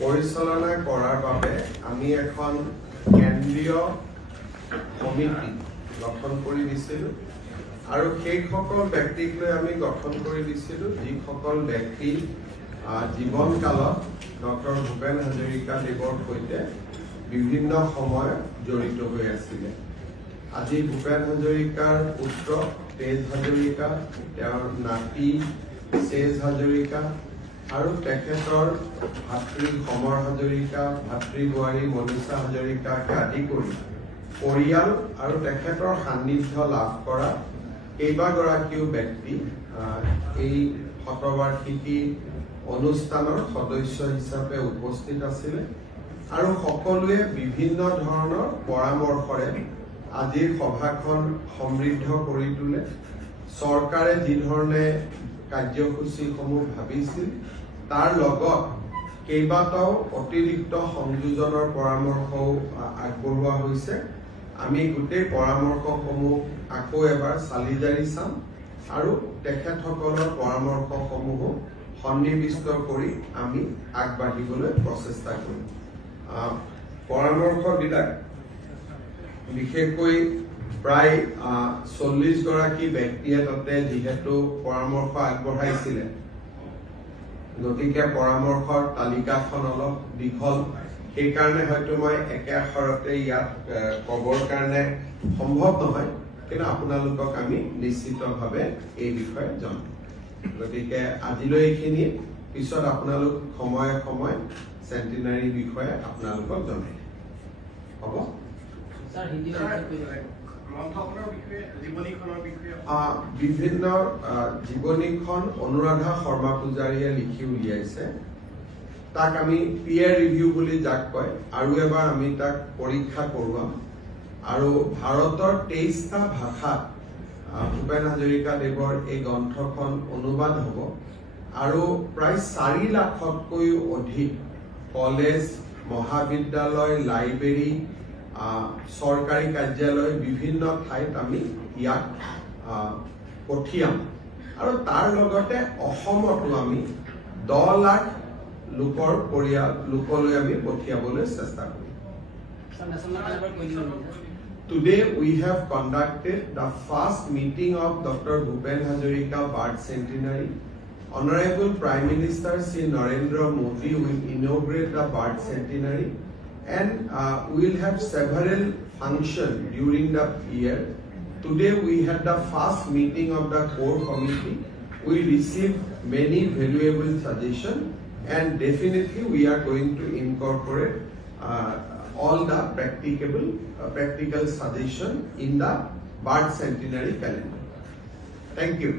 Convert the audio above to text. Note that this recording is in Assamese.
পৰিচালনা কৰাৰ বাবে আমি এখন কেন্দ্ৰীয় কমিটি গঠন কৰি দিছিলোঁ আৰু সেইসকল ব্যক্তিক লৈ আমি গঠন কৰি দিছিলোঁ যিসকল ব্যক্তি জীৱনকালত ডক্টৰ ভূপেন হাজৰিকা দেৱৰ সৈতে বিভিন্ন সময়ত জড়িত হৈ আছিলে। আজি ভূপেন হাজৰিকাৰ পুত্ৰ তেজ হাজৰিকা, তেওঁৰ নাতি চেজ হাজৰিকা আৰু তেখেতৰ ভাতৃ সমৰ হাজৰিকা, ভাতৃ বোৱাৰী মনীষা হাজৰিকাকে আদি কৰি পৰিয়াল আৰু তেখেতৰ সান্নিধ্য লাভ কৰা কেইবাগৰাকীও ব্যক্তি এই শতবাৰ্ষিকী অনুষ্ঠানৰ সদস্য হিচাপে উপস্থিত আছিলে আৰু সকলোৱে বিভিন্ন ধৰণৰ পৰামৰ্শৰে আজিৰ সভাখন সমৃদ্ধ কৰি তোলে। চৰকাৰে যি ধৰণে কাৰ্যসূচীসমূহ ভাবিছিল তাৰ লগত কেইবাটাও অতিৰিক্ত সংযোজনৰ পৰামৰ্শও আগবঢ়োৱা হৈছে। আমি গোটেই পৰামৰ্শসমূহ আকৌ এবাৰ চালি জাৰি চাম আৰু তেখেতসকলৰ পৰামৰ্শসমূহো সন্নিবিষ্ট কৰি আমি আগবাঢ়িবলৈ প্ৰচেষ্টা কৰিম। পৰামৰ্শবিলাক বিশেষকৈ প্ৰায় 40 গৰাকী ব্যক্তিয়ে তাতে যিহেতু পৰামৰ্শ আগবঢ়াইছিলে, গতিকে পৰামৰ্শৰ তালিকাখন অলপ দীঘল, সেইকাৰণে হয়তো মই একে আখৰতে ইয়াত ক'বৰ কাৰণে সম্ভৱ নহয়, কিন্তু আপোনালোকক আমি নিশ্চিতভাৱে এই বিষয়ে জনাম। গতিকে আজিলৈ এইখিনি, পিছত আপোনালোক সময়ে সময়ে চেণ্টিনাৰী বিষয়ে আপোনালোকক জনাই হ'ব। বিভিন্ন জীৱনীখন অনুৰাধা শৰ্মা পূজাৰীয়ে লিখি উলিয়াইছে। তাক আমি পিয়াৰ ৰিভিউ বুলি যাক কয়, আৰু এবাৰ আমি তাক পৰীক্ষা কৰোৱাম আৰু ভাৰতৰ 23টা ভাষাত ভূপেন হাজৰিকা দেৱৰ এই গ্ৰন্থখন অনুবাদ হ'ব আৰু প্ৰায় 4 লাখতকৈও অধিক কলেজ, মহাবিদ্যালয়, লাইব্ৰেৰী, চৰকাৰী কাৰ্যালয়, বিভিন্ন ঠাইত আমি ইয়াক পঠিয়াম আৰু তাৰ লগতে অসমতো আমি 10 লাখ লোকলৈ আমি পঠিয়াবলৈ চেষ্টা কৰিম। Today we have conducted the first meeting of Dr. Bhupen Hazarika Birth Centenary. Honorable Prime Minister Sri Narendra Modi will inaugurate the Birth Centenary, and we will have several functions during the year. Today we had the first meeting of the core committee. We received many valuable suggestions, and definitely we are going to incorporate all the practical suggestions in the Birth Centenary calendar. Thank you.